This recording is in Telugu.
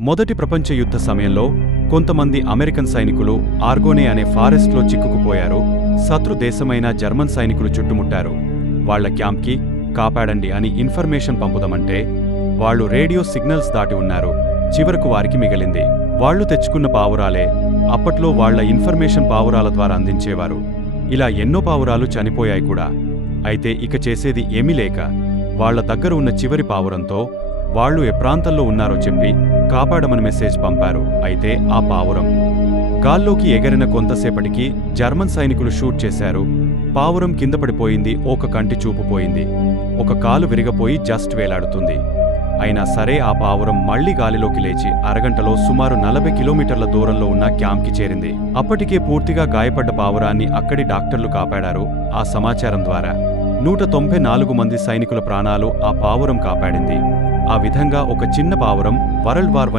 మొదటి ప్రపంచ యుద్ధ సమయంలో కొంతమంది అమెరికన్ సైనికులు ఆర్గోనే అనే ఫారెస్ట్లో చిక్కుకుపోయారు. శత్రు దేశమైన జర్మన్ సైనికులు చుట్టుముట్టారు. వాళ్ల క్యాంప్కి కాపాడండి అని ఇన్ఫర్మేషన్ పంపుదామంటే వాళ్లు రేడియో సిగ్నల్స్ దాటి ఉన్నారు. చివరకు వారికి మిగిలింది వాళ్లు తెచ్చుకున్న పావురాలే. అప్పట్లో వాళ్ల ఇన్ఫర్మేషన్ పావురాల ద్వారా అందించేవారు. ఇలా ఎన్నో పావురాలు చనిపోయాయి కూడా. అయితే ఇక చేసేది ఏమీ లేక వాళ్ల దగ్గర ఉన్న చివరి పావురంతో వాళ్లు ఏ ప్రాంతంలో ఉన్నారో చెప్పి కాపాడమని మెసేజ్ పంపారు. అయితే ఆ పావురం గాల్లోకి ఎగరిన కొంతసేపటికి జర్మన్ సైనికులు షూట్ చేశారు. పావురం కింద పడిపోయింది. ఒక కంటి చూపు పోయింది. ఒక కాలు విరిగపోయి జస్ట్ వేలాడుతుంది. అయినా సరే ఆ పావురం మళ్లీ గాలిలోకి లేచి అరగంటలో సుమారు 40 కిలోమీటర్ల దూరంలో ఉన్న క్యాంప్కి చేరింది. అప్పటికే పూర్తిగా గాయపడ్డ పావురాన్ని అక్కడి డాక్టర్లు కాపాడారు. ఆ సమాచారం ద్వారా 194 మంది సైనికుల ప్రాణాలు ఆ పావురం కాపాడింది. ఆ విధంగా ఒక చిన్న పావురం వరల్డ్ వార్ I